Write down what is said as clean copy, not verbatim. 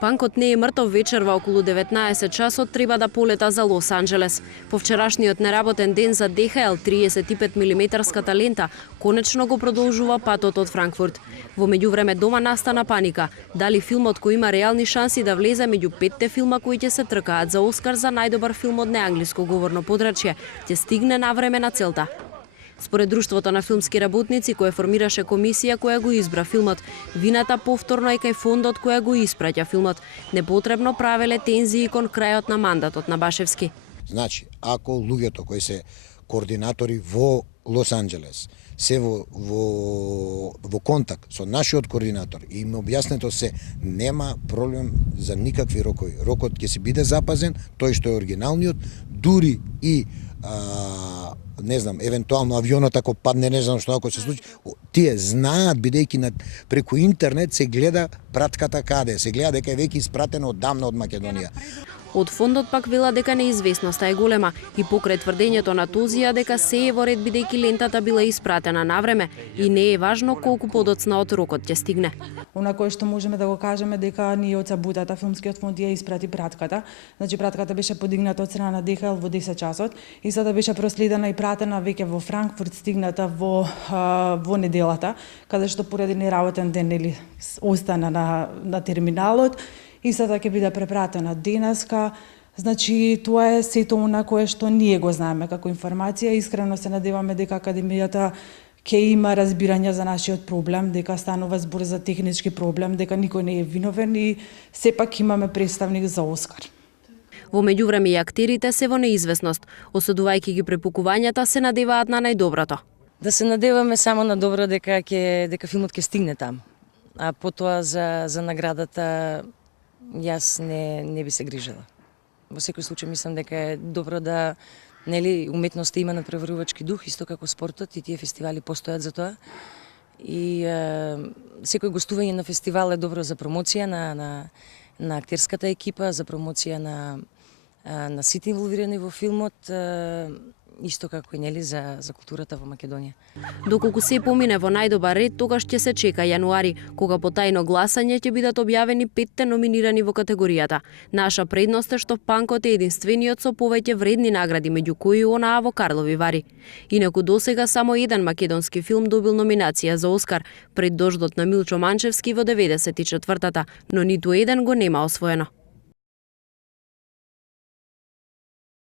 Панкот не е мртов. Вечерва околу 19 часот треба да полета за Лос Анџелес. По вчерашниот неработен ден за ДХЛ 35 мм лента конечно го продолжува патот од Франкфурт. Во меѓувреме дома настана паника. Дали филмот кој има реални шанси да влезе меѓу 5 филма кои ќе се тркаат за Оскар за најдобар филм од неанглиско говорно подрачје, ќе стигне на време на целта. Според Друштвото на филмски работници, кое формираше комисија која го избра филмот, вината повторно е кај фондот која го испраќа филмот. Непотребно правеле тензии кон крајот на мандатот на Башевски. Значи, ако луѓето кои се координатори во Лос Анџелес се во контакт со нашиот координатор и им објаснето се, нема проблем за никакви рокови. Рокот ќе се биде запазен, тој што е оригиналниот, дури и не знам, евентуално авионот ако падне, не знам што ако се случи, тие знаат, бидејќи преку интернет се гледа пратката каде, се гледа дека е веќе испратено оддамна од Македонија. Од фондот пак вела дека неизвестноста е голема и покрај тврдењето на Тозија дека се е во ред бидејќи лентата била испратена на време и не е важно колку подоцна од рокот ќе стигне. Она кое што можеме да го кажеме дека ние од саботата филмскиот фонд ја испрати пратката. Значи пратката беше подигната од страна на ДХЛ во 10 часот и sada беше проследена и пратена веќе во Франкфурт, стигната во неделата, каде што поради неработен ден или остана на терминалот и sada ќе биде препратена денеска. Значи, тоа е сето она кое што ние го знаеме како информација. Искрено се надеваме дека Академијата ќе има разбирање за нашиот проблем, дека станува збор за технички проблем, дека никој не е виновен и сепак имаме представник за Оскар. Во меѓувреме и актерите се во неизвестност. Осудувајќи ги препукувањата, се надеваат на најдоброто. Да се надеваме само на добро дека филмот ќе стигне там. А потоа за наградата јас не би се грижела. Во секој случај мислам дека е добро да уметноста има надпреварувачки дух, исто како спортот, и тие фестивали постојат за тоа. И секој гостување на фестивал е добро за промоција на актерската екипа, за промоција на сите инволвирани во филмот, исто како и за културата во Македонија. Доколку се помине во најдобар ред, тогаш ќе се чека јануари, кога по тајно гласање ќе бидат објавени 5 номинирани во категоријата. Наша предност е што Панкот е единствениот со повеќе вредни награди, меѓу кои онаа во Карлови Вари. Инаку досега само еден македонски филм добил номинација за Оскар, пред Дождот на Милчо Манчевски во 94-та, но ниту еден го нема освоено.